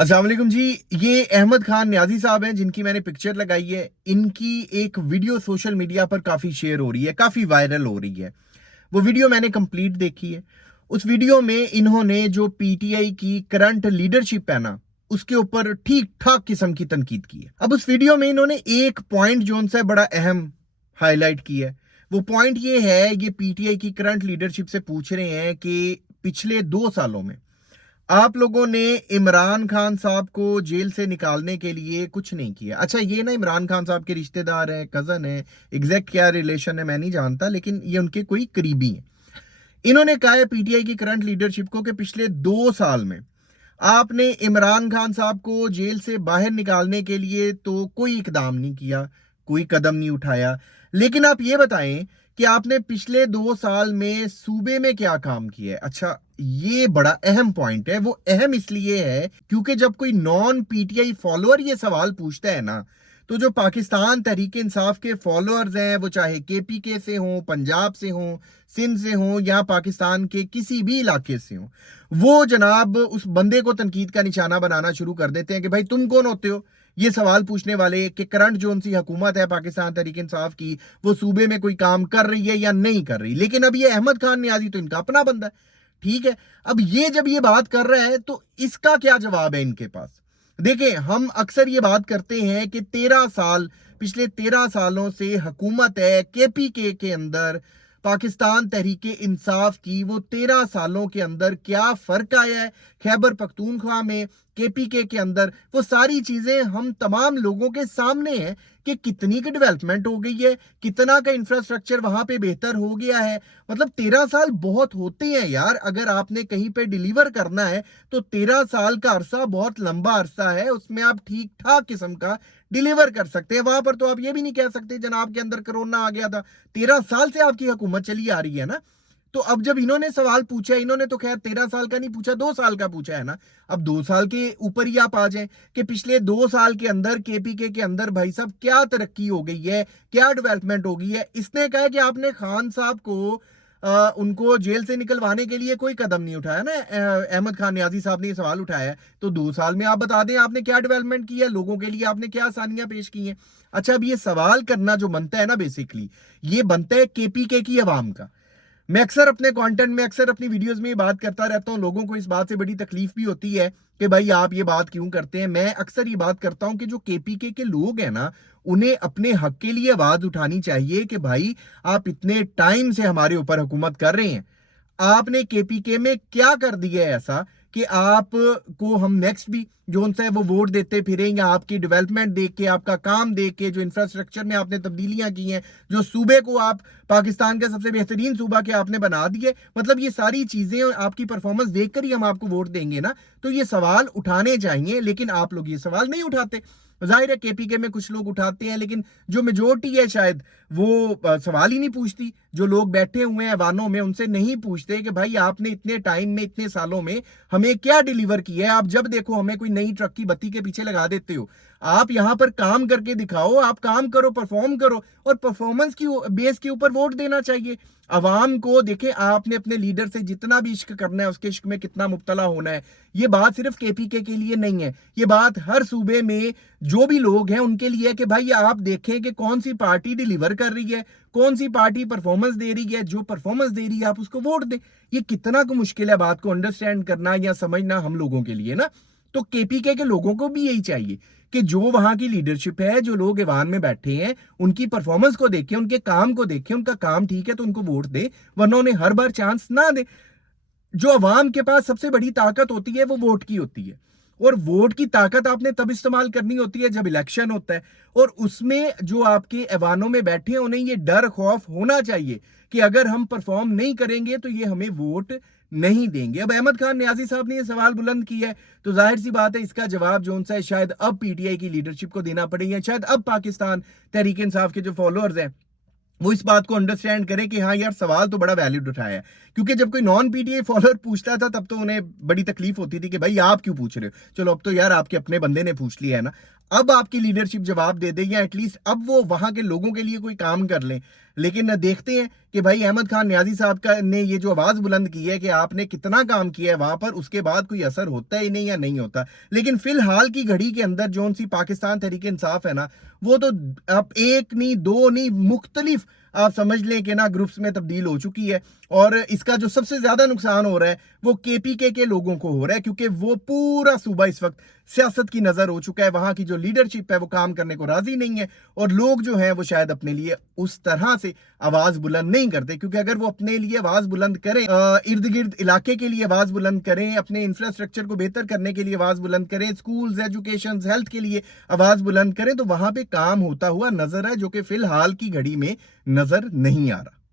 अस्सलाम वालेकुम जी। ये अहमद खान न्याजी साहब हैं जिनकी मैंने पिक्चर लगाई है। इनकी एक वीडियो सोशल मीडिया पर काफ़ी शेयर हो रही है, काफ़ी वायरल हो रही है। वो वीडियो मैंने कंप्लीट देखी है। उस वीडियो में इन्होंने जो पीटीआई की करंट लीडरशिप है ना, उसके ऊपर ठीक ठाक किस्म की तनकीद की है। अब उस वीडियो में इन्होंने एक पॉइंट जो उनसे बड़ा अहम हाईलाइट किया है। वो पॉइंट ये है, ये पीटीआई की करंट लीडरशिप से पूछ रहे हैं कि पिछले 2 सालों में आप लोगों ने इमरान खान साहब को जेल से निकालने के लिए कुछ नहीं किया। अच्छा, ये ना इमरान खान साहब के रिश्तेदार हैं, कजन है, एग्जैक्ट क्या रिलेशन है मैं नहीं जानता, लेकिन ये उनके कोई करीबी हैं। इन्होंने कहा है पीटीआई की करंट लीडरशिप को कि पिछले 2 साल में आपने इमरान खान साहब को जेल से बाहर निकालने के लिए तो कोई इकदाम नहीं किया, कोई कदम नहीं उठाया। लेकिन आप ये बताएं कि आपने पिछले 2 साल में सूबे में क्या काम किया है। अच्छा, ये बड़ा अहम पॉइंट है। वो अहम इसलिए है क्योंकि जब कोई नॉन पीटीआई फॉलोअर ये सवाल पूछता है ना, तो जो पाकिस्तान तहरीक इंसाफ के फॉलोअर्स हैं, वो चाहे केपीके से हों, पंजाब से हों, सिंध से हों या पाकिस्तान के किसी भी इलाके से हों, वो जनाब उस बंदे को तनकीद का निशाना बनाना शुरू कर देते हैं कि भाई तुम कौन होते हो ये सवाल पूछने वाले कि करंट जो उनकी हुकूमत है पाकिस्तान तहरीक इंसाफ की, वो सूबे में कोई काम कर रही है या नहीं कर रही। लेकिन अब ये अहमद खान नियाजी तो इनका अपना बंदा है, ठीक है। अब ये जब ये बात कर रहा है तो इसका क्या जवाब है इनके पास। देखें, हम अक्सर ये बात करते हैं कि 13 साल, पिछले 13 सालों से हुकूमत है केपीके के अंदर पाकिस्तान तहरीक इंसाफ की। वो 13 सालों के अंदर क्या फर्क आया है खैबर पख्तूनख्वा में, केपीके के अंदर, वो सारी चीजें हम तमाम लोगों के सामने हैं कि कितनी की डेवलपमेंट हो गई है, कितना का इंफ्रास्ट्रक्चर वहां पे बेहतर हो गया है। मतलब 13 साल बहुत होते हैं यार। अगर आपने कहीं पे डिलीवर करना है तो 13 साल का अरसा बहुत लंबा अरसा है, उसमें आप ठीक ठाक किस्म का डिलीवर कर सकते हैं। वहां पर तो आप ये भी नहीं कह सकते जनाब के अंदर कोरोना आ गया था। 13 साल से आपकी हुकूमत चली आ रही है ना। तो अब जब इन्होंने सवाल पूछा, इन्होंने तो खैर 13 साल का नहीं पूछा, 2 साल का पूछा है ना। अब 2 साल के ऊपर ही आप आ जाएं कि पिछले 2 साल के अंदर केपीके के अंदर भाई साहब क्या तरक्की हो गई है, क्या डेवलपमेंट हो गई है। इसने कहा कि आपने खान साहब को उनको जेल से निकलवाने के लिए कोई कदम नहीं उठाया ना। अहमद खान नियाजी साहब ने ये सवाल उठाया है, तो 2 साल में आप बता दें आपने क्या डेवलपमेंट की है, लोगों के लिए आपने क्या आसानियां पेश की हैं। अच्छा, अब ये सवाल करना जो बनता है ना, बेसिकली ये बनता है केपीके की आवाम का। मैं अक्सर अपने कंटेंट में, अक्सर अपनी वीडियोस में ये बात करता रहता हूँ। लोगों को इस बात से बड़ी तकलीफ भी होती है कि भाई आप ये बात क्यों करते हैं। मैं अक्सर ये बात करता हूँ कि जो केपीके के लोग हैं ना, उन्हें अपने हक के लिए आवाज उठानी चाहिए कि भाई आप इतने टाइम से हमारे ऊपर हुकूमत कर रहे हैं, आपने केपीके में क्या कर दिया है ऐसा कि आप को हम नेक्स्ट भी जो उनसे वो वोट देते फिरेंगे। आपकी डेवलपमेंट देख के, आपका काम देख के, जो इंफ्रास्ट्रक्चर में आपने तब्दीलियां की हैं, जो सूबे को आप पाकिस्तान का सबसे बेहतरीन सूबा के आपने बना दिए, मतलब ये सारी चीजें आपकी परफॉर्मेंस देखकर ही हम आपको वोट देंगे ना। तो ये सवाल उठाने चाहिए, लेकिन आप लोग ये सवाल नहीं उठाते। जाहिर है केपीके में कुछ लोग उठाते हैं, लेकिन जो मेजोरिटी है शायद वो सवाल ही नहीं पूछती। जो लोग बैठे हुए हैं वानों में, उनसे नहीं पूछते कि भाई आपने इतने टाइम में, इतने सालों में हमें क्या डिलीवर किया है। आप जब देखो हमें कोई नई ट्रक की बत्ती के पीछे लगा देते हो। आप यहां पर काम करके दिखाओ, आप काम करो, परफॉर्म करो, और परफॉर्मेंस की बेस के ऊपर वोट देना चाहिए अवाम को। देखें, आपने अपने लीडर से जितना भी इश्क करना है, उसके इश्क में कितना मुब्तला होना है। ये बात सिर्फ केपीके के लिए नहीं है, ये बात हर सूबे में जो भी लोग हैं उनके लिए है कि भाई आप देखें कि कौन सी पार्टी डिलीवर कर रही है, कौन सी पार्टी परफॉर्मेंस दे रही है। जो परफॉर्मेंस दे रही है आप उसको वोट दें। ये कितना को मुश्किल है बात को अंडरस्टैंड करना या समझना हम लोगों के लिए ना। तो केपीके के लोगों को भी यही चाहिए कि जो वहां की लीडरशिप है, जो लोग ईवान में बैठे हैं, उनकी परफॉर्मेंस को देखें, उनके काम को देखें। उनका काम ठीक है तो उनको वोट दे, वरना उन्हें हर बार चांस ना दे। जो अवाम के पास सबसे बड़ी ताकत होती है वो वोट की होती है, और वोट की ताकत आपने तब इस्तेमाल करनी होती है जब इलेक्शन होता है। और उसमें जो आपके ऐवानों में बैठे हैं उन्हें ये डर खौफ होना चाहिए कि अगर हम परफॉर्म नहीं करेंगे तो ये हमें वोट नहीं देंगे। अब अहमद खान नियाजी साहब ने ये सवाल बुलंद किया है, तो जाहिर सी बात है इसका जवाब जो उनसे शायद अब पीटीआई की लीडरशिप को देना पड़ेगा। शायद अब पाकिस्तान तहरीक इंसाफ के जो फॉलोअर्स हैं वो इस बात को अंडरस्टैंड करें कि हाँ यार सवाल तो बड़ा वैलिड उठाया है। क्योंकि जब कोई नॉन पीटीआई फॉलोअर पूछता था तब तो उन्हें बड़ी तकलीफ होती थी कि भाई आप क्यों पूछ रहे हो। चलो अब तो यार आपके अपने बंदे ने पूछ लिया है ना, अब आपकी लीडरशिप जवाब दे दे, या एटलीस्ट अब वो वहां के लोगों के लिए कोई काम कर लें। لیکن دیکھتے ہیں کہ بھائی احمد خان نیازی صاحب نے یہ جو آواز بلند کی ہے کہ آپ نے کتنا کام کیا ہے وہاں پر، اس کے بعد کوئی اثر ہوتا ہی نہیں یا نہیں ہوتا. لیکن فی الحال کی گھڑی کے اندر جو سی پاکستان تحریک انصاف ہے نا، وہ تو اب ایک نہیں دو نہیں مختلف آپ سمجھ لیں کہ نا گروپس میں تبدیل ہو چکی ہے. اور اس کا جو سب سے زیادہ نقصان ہو رہا ہے وہ کے پی کے لوگوں کو ہو رہا ہے، کیونکہ وہ پورا صوبہ اس وقت سیاست کی نظر ہو چکا ہے. وہاں کی جو لیڈرشپ ہے وہ کام کرنے کو راضی نہیں ہے، اور لوگ جو ہیں وہ شاید اپنے لیے اس طرح سے آواز بلند نہیں کرتے. کیونکہ اگر وہ اپنے لیے آواز بلند کریں، ارد گرد علاقے کے لیے آواز بلند کریں، اپنے انفراسٹرکچر کو بہتر کرنے کے لیے آواز بلند کریں، سکولز، ایجوکیشن، ہیلتھ کے لیے آواز بلند کریں، تو وہاں پہ کام ہوتا ہوا نظر ہے، جو کہ فی الحال کی گھڑی میں نظر نہیں آ رہا.